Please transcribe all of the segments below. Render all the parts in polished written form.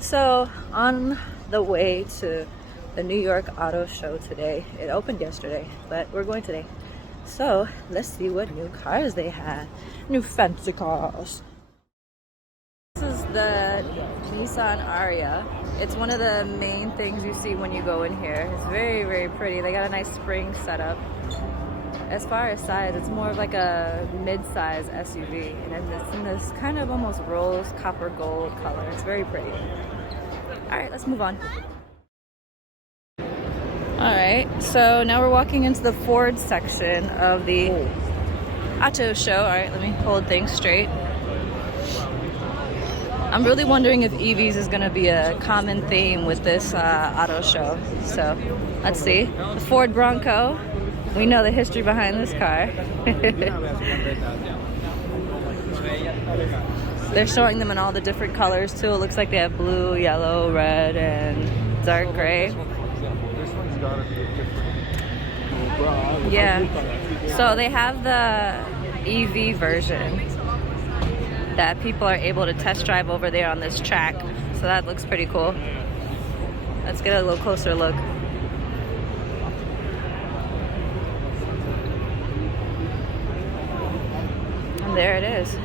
So on the way to the New York Auto Show today, it opened yesterday, but we're going today. So let's see what new cars they had. New fancy cars. This is the Nissan Aria. It's one of the main things you see when you go in here. It's very, very pretty. They got a nice spring setup. As far as size, it's more of like a mid-size SUV, and it's in this kind of almost rose copper gold color. It's very pretty. All right, let's move on. All right, so now we're walking into the Ford section of the auto show. All right, let me hold things straight. I'm really wondering if EVs is going to be a common theme with this auto show. So let's see. The Ford Bronco. We know the history behind this car. They're showing them in all the different colors too. It looks like they have blue, yellow, red, and dark gray. Yeah. So they have the EV version that people are able to test drive over there on this track. So that looks pretty cool. Let's get a little closer look. And there it is.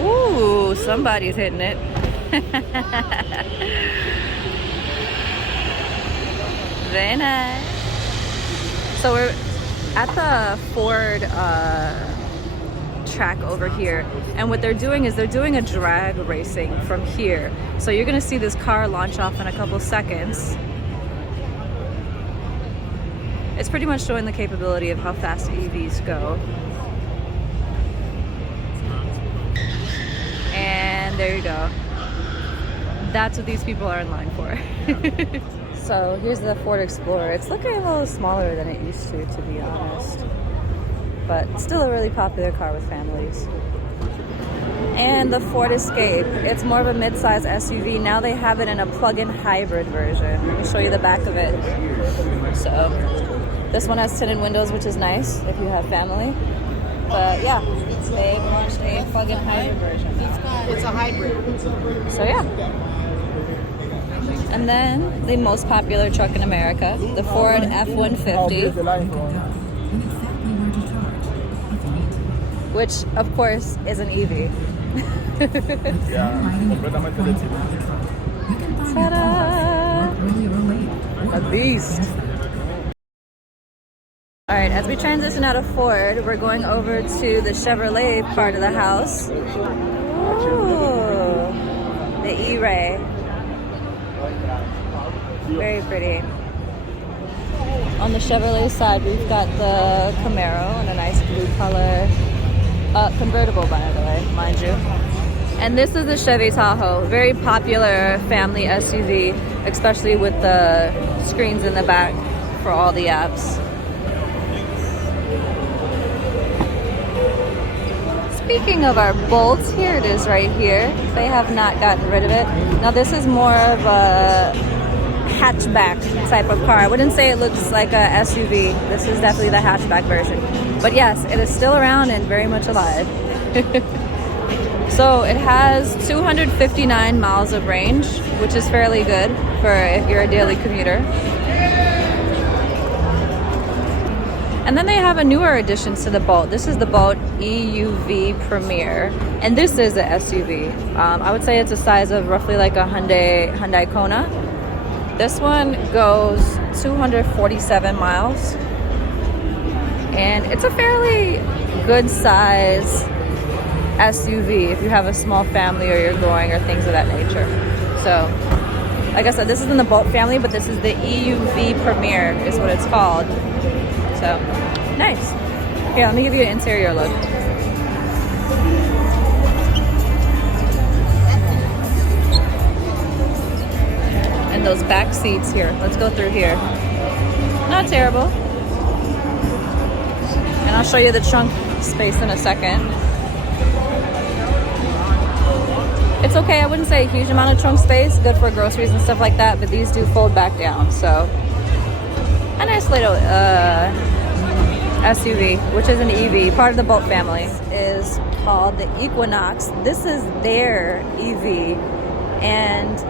Ooh, somebody's hitting it. Very nice. So we're at the Ford track over here, and what they're doing is they're doing a drag racing from here. So you're gonna see this car launch off in a couple seconds. It's pretty much showing the capability of how fast EVs go. And there you go. That's what these people are in line for. So here's the Ford Explorer. It's looking a little smaller than it used to be honest. But still a really popular car with families. And the Ford Escape. It's more of a mid-size SUV. Now they have it in a plug-in hybrid version. Let me show you the back of it. So this one has tinted windows, which is nice if you have family. But yeah, they launched a plug-in hybrid version. It's a hybrid. So yeah. And then the most popular truck in America, the Ford F-150, which of course is an EV. Ta-da! A beast. All right, as we transition out of Ford, we're going over to the Chevrolet part of the house. Ooh, the E-Ray. Very pretty. On the Chevrolet side, we've got the Camaro in a nice blue color. Convertible, by the way, mind you. And this is the Chevy Tahoe. Very popular family SUV, especially with the screens in the back for all the apps. Speaking of our Bolts, here it is right here. They have not gotten rid of it. Now this is more of a hatchback type of car. I wouldn't say it looks like a SUV. This is definitely the hatchback version. But yes, it is still around and very much alive. So it has 259 miles of range, which is fairly good for if you're a daily commuter. And then they have a newer addition to the Bolt. This is the Bolt EUV Premier, and this is a SUV. I would say it's a size of roughly like a Hyundai Kona. This one goes 247 miles, and it's a fairly good size SUV if you have a small family or you're going or things of that nature. So, like I said, this isn't the Bolt family, but this is the EUV Premier is what it's called. So, nice. Here, let me give you an interior look. And those back seats here. Let's go through here. Not terrible. And I'll show you the trunk space in a second. It's okay. I wouldn't say a huge amount of trunk space. Good for groceries and stuff like that. But these do fold back down. So, a nice little SUV, which is an EV, part of the Bolt family, is called the Equinox. This is their EV, and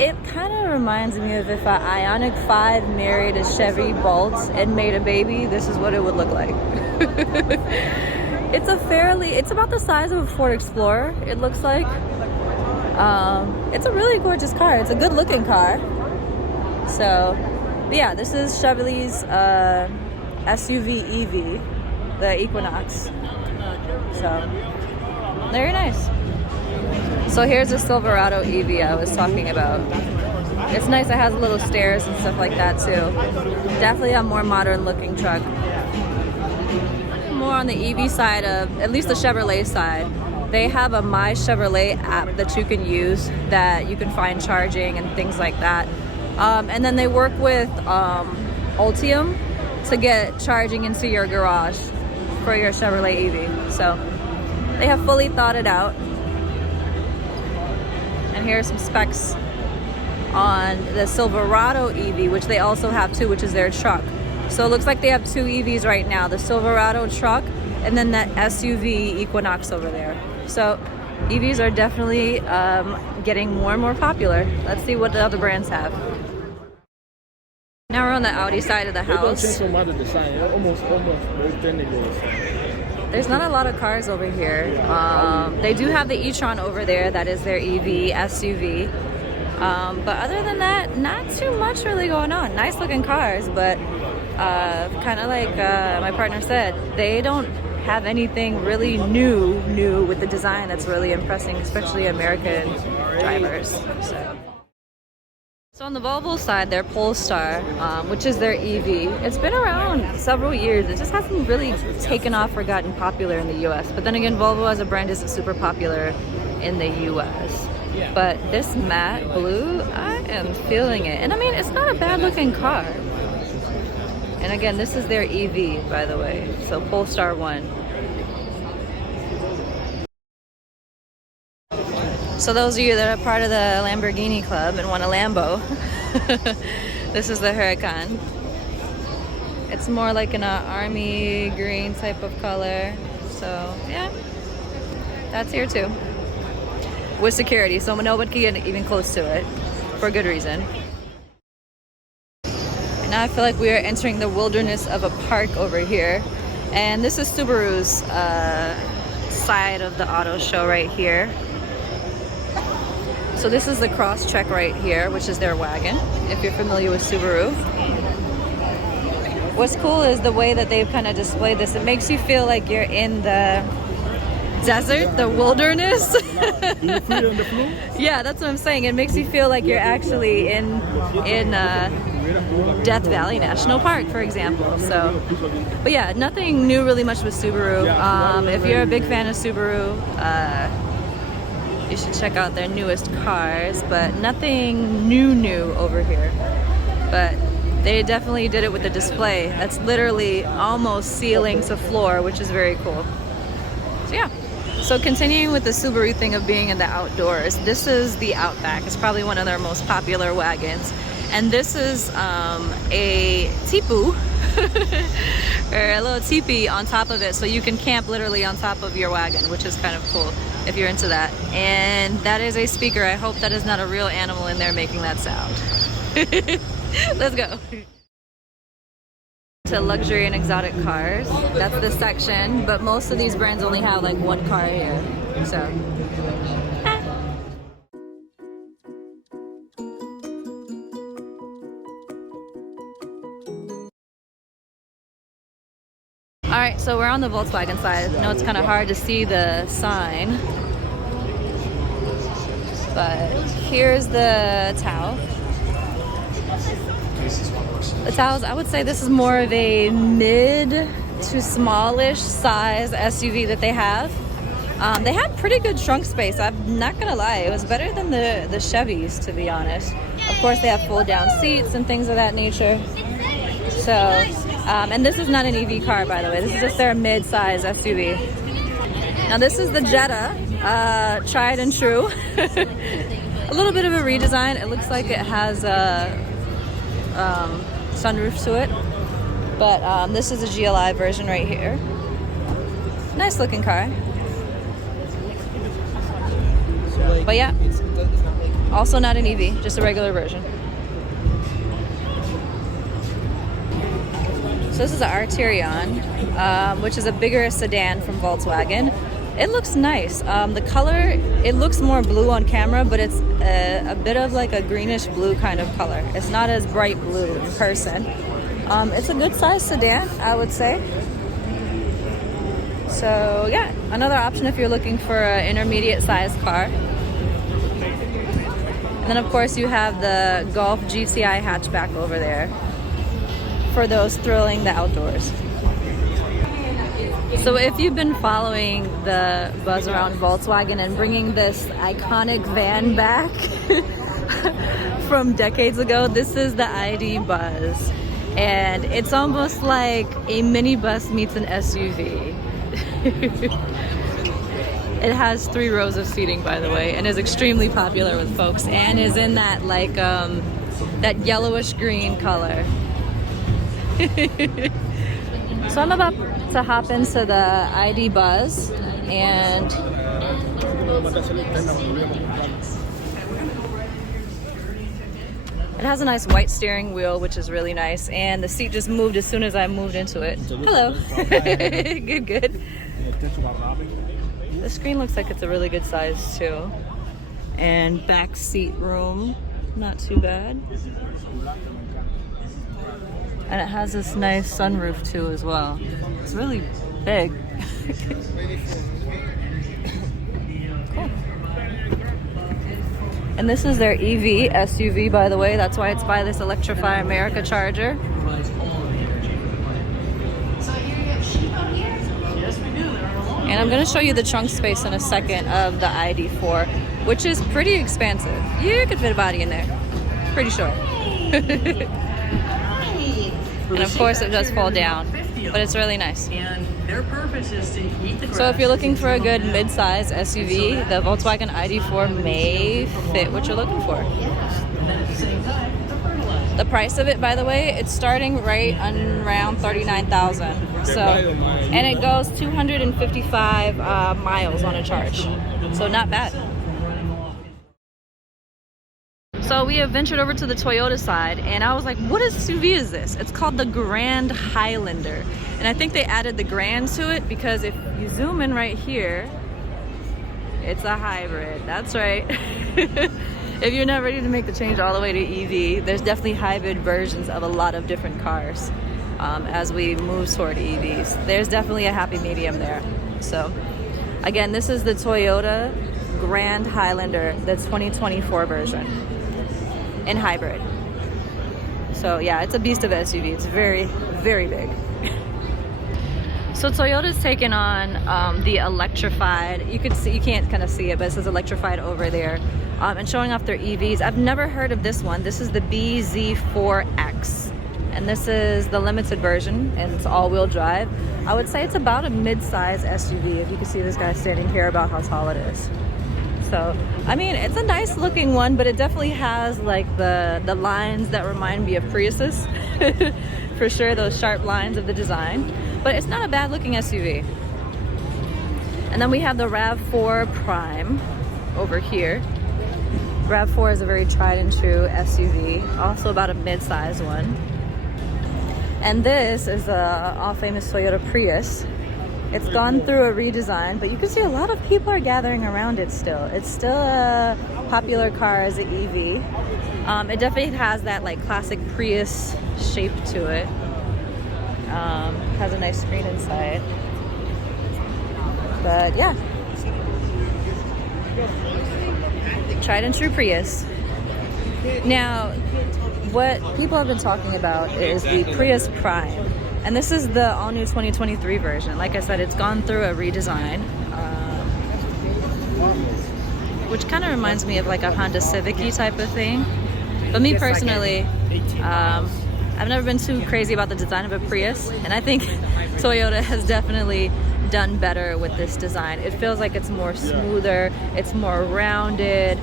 it kind of reminds me of if an Ionic 5 married a Chevy Bolt and made a baby. This is what it would look like. It's about the size of a Ford Explorer, it looks like. It's a really gorgeous car. It's a good looking car. So, but yeah, this is Chevrolet's SUV EV, the Equinox. So, very nice. So here's the Silverado EV I was talking about. It's nice, it has little stairs and stuff like that too. Definitely a more modern looking truck. More on the EV side of, at least the Chevrolet side, they have a My Chevrolet app that you can use that you can find charging and things like that. And then they work with Ultium to get charging into your garage for your Chevrolet EV. So they have fully thought it out. And here are some specs on the Silverado EV, which they also have too, which is their truck. So it looks like they have two EVs right now, the Silverado truck and then that SUV Equinox over there. So EVs are definitely getting more and more popular. Let's see what the other brands have. Now we're on the Audi side of the house. There's not a lot of cars over here. They do have the e-tron over there. That is their EV, SUV. But other than that, not too much really going on. Nice looking cars, but kind of like my partner said, they don't have anything really new with the design that's really impressing, especially American drivers. So on the Volvo side, their Polestar, which is their EV, it's been around several years. It just hasn't really taken off or gotten popular in the US. But then again, Volvo as a brand isn't super popular in the US. But this matte blue, I am feeling it. And I mean, it's not a bad looking car. And again, this is their EV, by the way. So Polestar 1. So those of you that are part of the Lamborghini club and want a Lambo, this is the Huracan. It's more like an army green type of color. So yeah, that's here too. With security, so nobody can get even close to it, for good reason. And now I feel like we are entering the wilderness of a park over here. And this is Subaru's side of the auto show right here. So this is the Crosstrek right here, which is their wagon, if you're familiar with Subaru. What's cool is the way that they've kind of displayed this. It makes you feel like you're in the desert, the wilderness. Yeah, that's what I'm saying. It makes you feel like you're actually in Death Valley National Park, for example. So, but yeah, nothing new really much with Subaru. If you're a big fan of Subaru, you should check out their newest cars, but nothing new over here. But they definitely did it with the display. That's literally almost ceiling to floor, which is very cool. So yeah. So continuing with the Subaru thing of being in the outdoors, this is the Outback. It's probably one of their most popular wagons. And this is a tipu, or a little teepee on top of it, so you can camp literally on top of your wagon, which is kind of cool if you're into that. And that is a speaker. I hope that is not a real animal in there making that sound. Let's go. To luxury and exotic cars, that's the section, but most of these brands only have like one car here. So alright, so we're on the Volkswagen side. I know it's kind of hard to see the sign, but here's the Tau. The Taos, I would say this is more of a mid to smallish size SUV that they have. They had pretty good trunk space, I'm not gonna lie. It was better than the Chevys, to be honest. Of course, they have fold down seats and things of that nature. So, and this is not an EV car, by the way. This is just their mid-size SUV. Now this is the Jetta, tried and true. A little bit of a redesign. It looks like it has a sunroof to it, But this is a GLI version right here. Nice looking car. But yeah, also not an EV, just a regular version. So this is an Arterion, which is a bigger sedan from Volkswagen. It looks nice. The color, it looks more blue on camera, but it's a bit of like a greenish blue kind of color. It's not as bright blue in person. It's a good size sedan, I would say. So yeah, another option if you're looking for an intermediate sized car. And then of course you have the Golf GTI hatchback over there for those thrilling the outdoors. So if you've been following the buzz around Volkswagen and bringing this iconic van back from decades ago, this is the ID Buzz. And it's almost like a minibus meets an SUV. It has 3 rows of seating, by the way, and is extremely popular with folks, and is in that like that yellowish green color. So I'm about to hop into the ID Buzz, and it has a nice white steering wheel, which is really nice, and the seat just moved as soon as I moved into it. Hello. Good, good. The screen looks like it's a really good size too. And back seat room, not too bad. And it has this nice sunroof too as well. It's really big. Cool. And this is their EV SUV, by the way. That's why it's by this Electrify America charger. And I'm going to show you the trunk space in a second of the ID4, which is pretty expansive. You could fit a body in there, pretty sure. And of course it does fall down, but it's really nice. So if you're looking for a good mid-size SUV, the Volkswagen ID4 may fit what you're looking for. The price of it, by the way, it's starting right around $39,000. So, and it goes 255 miles on a charge. So not bad. So we have ventured over to the Toyota side, and I was like, what SUV is this? It's called the Grand Highlander. And I think they added the Grand to it because if you zoom in right here, it's a hybrid. That's right. If you're not ready to make the change all the way to EV, there's definitely hybrid versions of a lot of different cars as we move toward EVs. There's definitely a happy medium there. So again, this is the Toyota Grand Highlander, the 2024 version in hybrid. So yeah, it's a beast of an SUV. It's very, very big. So Toyota's taken on the electrified. You could see, you can't kind of see it, but it says electrified over there, and showing off their EVs. I've never heard of this one. This is the BZ4X, and this is the limited version, and it's all-wheel drive. I would say it's about a mid-size SUV. If you can see this guy standing here, about how tall it is. So, I mean, it's a nice looking one, but it definitely has like the lines that remind me of Priuses. For sure, those sharp lines of the design. But it's not a bad looking SUV. And then we have the RAV4 Prime over here. RAV4 is a very tried and true SUV, also about a mid-sized one. And this is a all-famous Toyota Prius. It's gone through a redesign, but you can see a lot of people are gathering around it still. It's still a popular car as an EV. It definitely has that like classic Prius shape to it. Has a nice screen inside. But yeah. Tried and true Prius. Now, what people have been talking about is the Prius Prime. And this is the all-new 2023 version. Like I said, it's gone through a redesign, which kind of reminds me of like a Honda Civic-y type of thing. But me personally, I've never been too crazy about the design of a Prius, and I think Toyota has definitely done better with this design. It feels like it's more smoother, it's more rounded,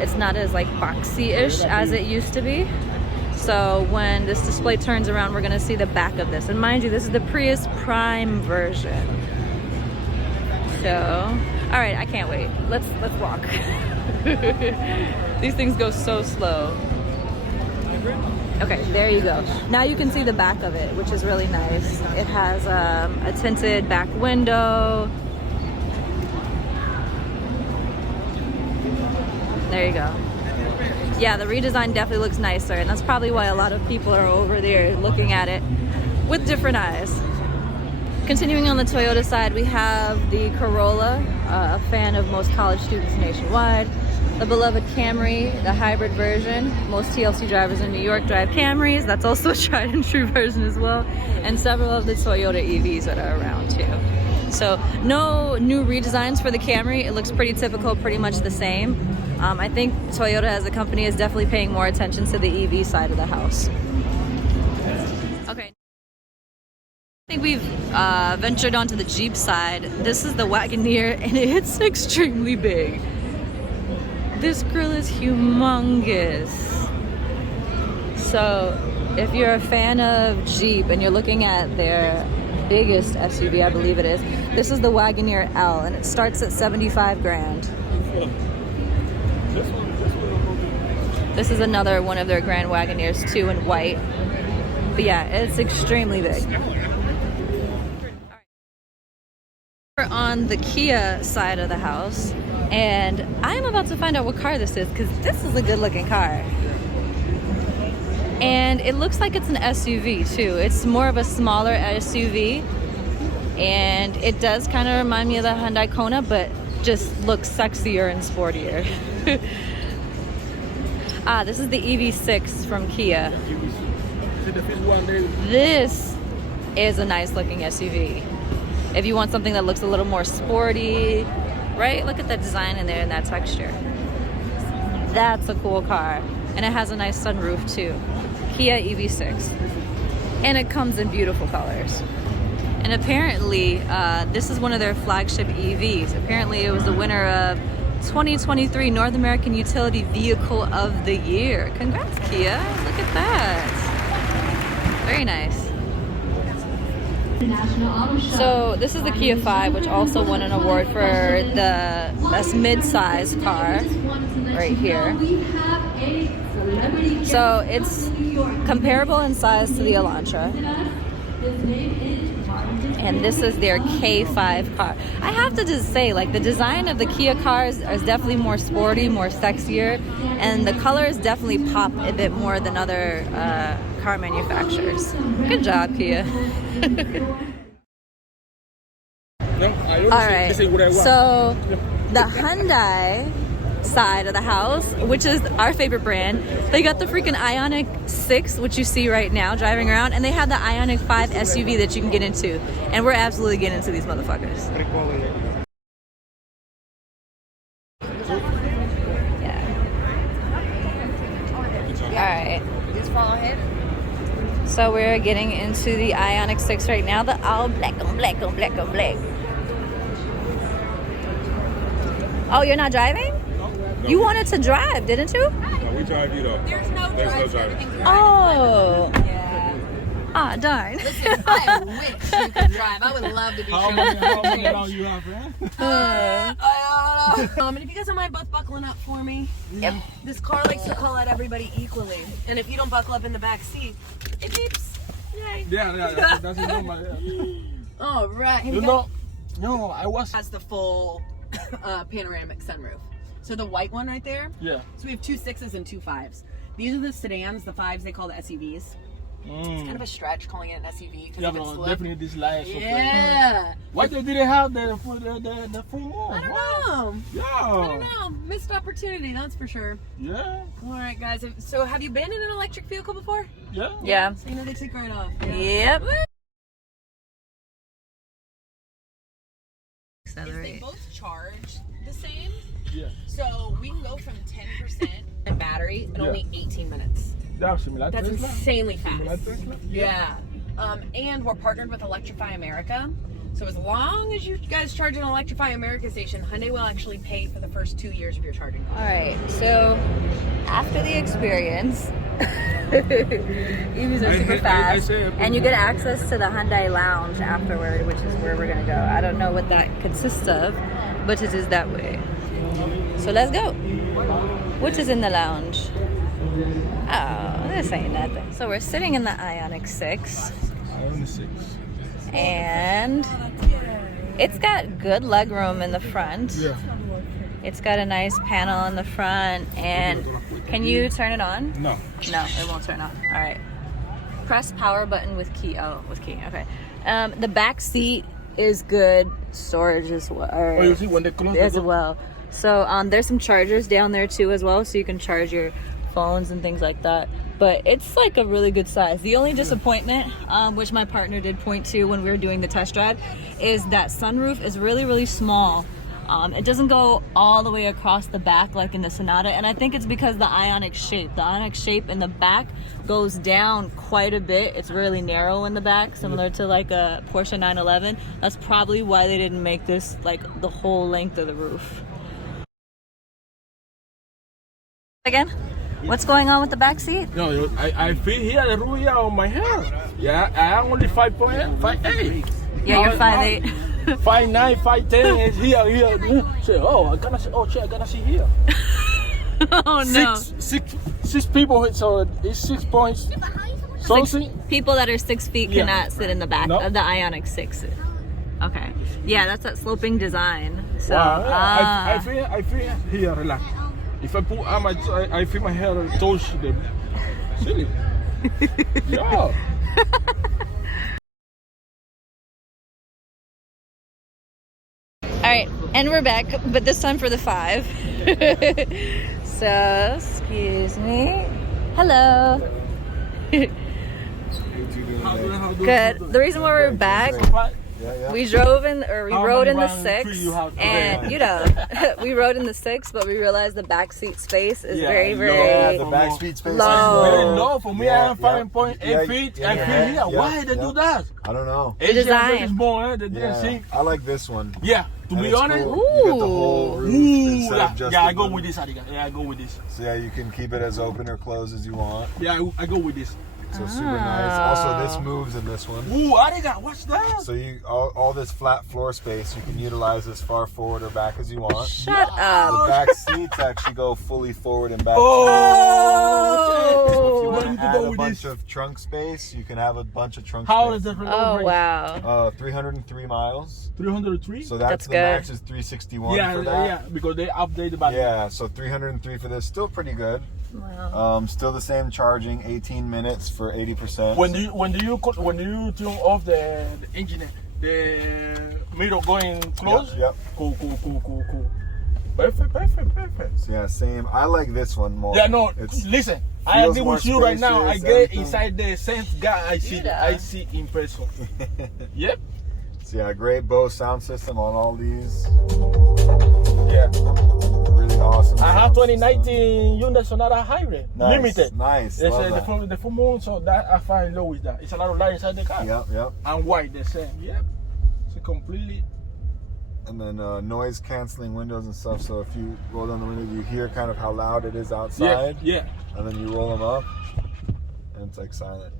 it's not as like boxy-ish as it used to be. So when this display turns around, we're gonna see the back of this. And mind you, this is the Prius Prime version. So, all right, I can't wait. Let's walk. These things go so slow. Okay, there you go. Now you can see the back of it, which is really nice. It has a tinted back window. There you go. Yeah, the redesign definitely looks nicer, and that's probably why a lot of people are over there looking at it with different eyes. Continuing on the Toyota side, we have the Corolla, a fan of most college students nationwide. The beloved Camry, the hybrid version. Most TLC drivers in New York drive Camrys. That's also a tried and true version as well. And several of the Toyota EVs that are around too. So no new redesigns for the Camry. It looks pretty typical, pretty much the same. I think Toyota as a company is definitely paying more attention to the EV side of the house. Okay. I think we've ventured onto the Jeep side. This is the Wagoneer, and it's extremely big. This grill is humongous. So if you're a fan of Jeep and you're looking at their biggest SUV, I believe it is, this is the Wagoneer L, and it starts at 75 grand. This is another one of their Grand Wagoneers too, in white. But yeah, it's extremely big. We're on the Kia side of the house, and I'm about to find out what car this is, because this is a good looking car. And it looks like it's an SUV too. It's more of a smaller SUV, and it does kind of remind me of the Hyundai Kona, but just looks sexier and sportier. This is the EV6 from Kia. This is a nice looking SUV. If you want something that looks a little more sporty, right? Look at the design in there and that texture. That's a cool car. And it has a nice sunroof too. Kia EV6. And it comes in beautiful colors. And apparently, this is one of their flagship EVs. Apparently it was the winner of 2023 North American Utility Vehicle of the Year. Congrats, Kia. Look at that. Very nice. So this is the Kia 5, which also won an award for the best mid-size car right here. So it's comparable in size to the Elantra. And this is their K5 car. I have to just say, like, the design of the Kia cars is definitely more sporty, more sexier, and the colors definitely pop a bit more than other car manufacturers. Good job, Kia. Alright, so the Hyundai side of the house, which is our favorite brand, they got the freaking Ionic 6, which you see right now driving around, and they have the Ionic 5 SUV that you can get into, and we're absolutely getting into these motherfuckers. Yeah. Alright. Just follow ahead. So we're getting into the Ionic 6 right now, the all black on black on black on black. Oh, you're not driving? No. You wanted to drive, didn't you? No, we drive you though. There's no driving. Oh. Yeah. Ah, darn. Listen, I wish you could drive. I would love to be How many long you have, man? And if you guys don't mind both buckling up for me. Yep. This car likes to call out everybody equally. And if you don't buckle up in the back seat, it beeps. Yay. Yeah, that's normal. Yeah. All right. No, I was. Has the full panoramic sunroof. So the white one right there. Yeah. So we have 2 6s and 2 5s. These are the sedans. The 5s they call the SUVs. It's kind of a stretch calling it an SUV. Yeah, but definitely this light. Yeah. Why they didn't have the full one? I don't know. Yeah. I don't know. Missed opportunity, that's for sure. Yeah. All right, guys. So have you been in an electric vehicle before? Yeah. Yeah. So you know they take right off. Yep. They both charge the same. Yeah. So we can go from 10% in battery in only 18 minutes. That's insanely fast. Yeah. And we're partnered with Electrify America. So as long as you guys charge an Electrify America station, Hyundai will actually pay for the first 2 years of your charging. All right, so after the experience, EVs are super fast. And you get access to the Hyundai lounge afterward, which is where we're gonna go. I don't know what that consists of, but it is that way. So let's go. Which is in the lounge? Oh, this ain't nothing. So we're sitting in the Ionic 6. Ionic 6. And it's got good legroom in the front. Yeah. It's got a nice panel in the front. And can you turn it on? No. No, it won't turn on. All right. Press power button with key. Oh, with key. Okay. The back seat is good storage as well. Oh, you see when they close as well. So there's some chargers down there too as well, so you can charge your phones and things like that. But it's like a really good size. The only disappointment, which my partner did point to when we were doing the test drive, is that sunroof is really, really small. It doesn't go all the way across the back like in the Sonata, and I think it's because the Ionic shape. The Ionic shape in the back goes down quite a bit. It's really narrow in the back, similar to like a Porsche 911. That's probably why they didn't make this like the whole length of the roof. Again? What's going on with the back seat? No, I feel here the roof here on my hair. Yeah, I am only 5'8". Yeah, you're 5'8". 5'9", 5'10", is here. Say, oh, I gotta see here. Oh no. Six people, so it's 6 points. People that are 6 feet cannot sit in the back of the Ionic 6. Okay. Yeah, that's that sloping design. So I feel here, relax. If I put I feel my hair touch them. Silly. Yeah. All right, and we're back, but this time for the 5. So, excuse me. Hello. Good. The reason why we're back, we rode in the 6, and we rode in the 6, but we realized the back seat space is very the back seat space low. Very low for me. I am 5.8 feet. I feel here. Why they do that? I don't know. The design. Is more, they didn't see. I like this one. Yeah. To be honest, cool. You get the whole roof instead of just I go with this, Adiga. Yeah, I go with this. So yeah, you can keep it as open or closed as you want. Yeah, I go with this. So super nice. Also, this moves in this one. Ooh, Adiga, what's that? So you all this flat floor space, you can utilize as far forward or back as you want. Shut up. The back seats actually go fully forward and back. Oh. So if you want to add a bunch of trunk space, you can have a bunch of trunk How space. is that? Oh wow. 303 miles. 303. So that's the good. max is 361 for that. Yeah, because they updated back. Yeah, so 303 for this, still pretty good. Wow. Still the same charging, 18 minutes for 80%. When do you turn off the engine, the mirror going close? Yep. Cool. Perfect. So yeah, same. I like this one more. Yeah, no. Listen, I agree with you right now. I get everything. inside the same guy I see in person. Yep. So yeah, great Bose sound system on all these. Yeah. Really awesome. I have sound 2019 Hyundai Sonata Hybrid Limited. Nice. They Love say that. the full moon, so that I find low with that. It's a lot of light inside the car. Yep. And white the same. Yep. So completely. And then noise canceling windows and stuff. So if you roll down the window, you hear kind of how loud it is outside. Yeah. And then you roll them up, and it's like silent.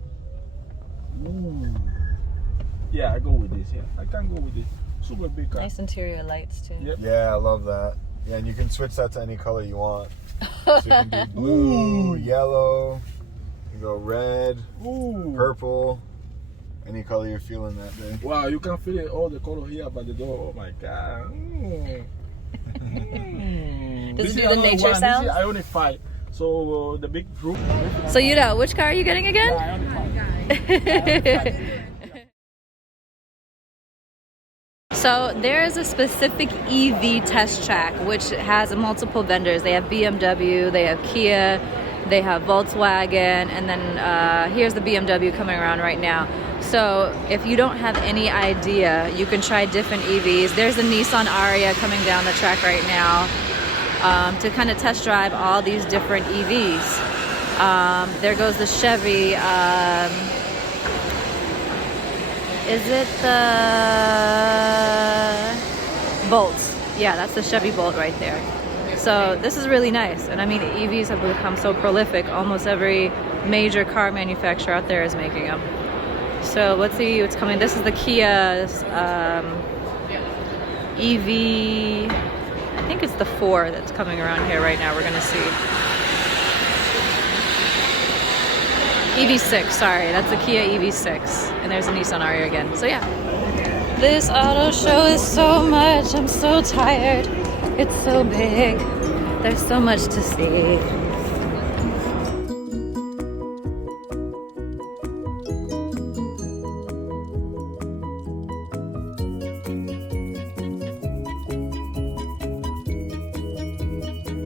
Ooh. Yeah, I go with this. Yeah, I can go with this. Super big car. Nice interior lights too. Yep. Yeah, I love that. Yeah, and you can switch that to any color you want. So you can do blue, yellow, you can go red, purple, any color you're feeling that day. Wow, you can feel it, all the color here by the door. Oh my God. Does it do the nature sound? This is Ionic 5. So the big roof. So which car are you getting again? Ionic 5. So there is a specific EV test track which has multiple vendors. They have BMW, they have Kia, they have Volkswagen, and then here's the BMW coming around right now. So if you don't have any idea, you can try different EVs. There's a Nissan Ariya coming down the track right now to kind of test drive all these different EVs. There goes the Chevy. Is it the Bolt? Yeah, that's the Chevy Bolt right there. So this is really nice. And I mean, EVs have become so prolific. Almost every major car manufacturer out there is making them. So let's see what's coming. This is the Kia's EV. I think it's the 4 that's coming around here right now. We're gonna see. EV6, sorry, that's the Kia EV6. And there's a Nissan Ariya again. So yeah. This auto show is so much. I'm so tired. It's so big. There's so much to see.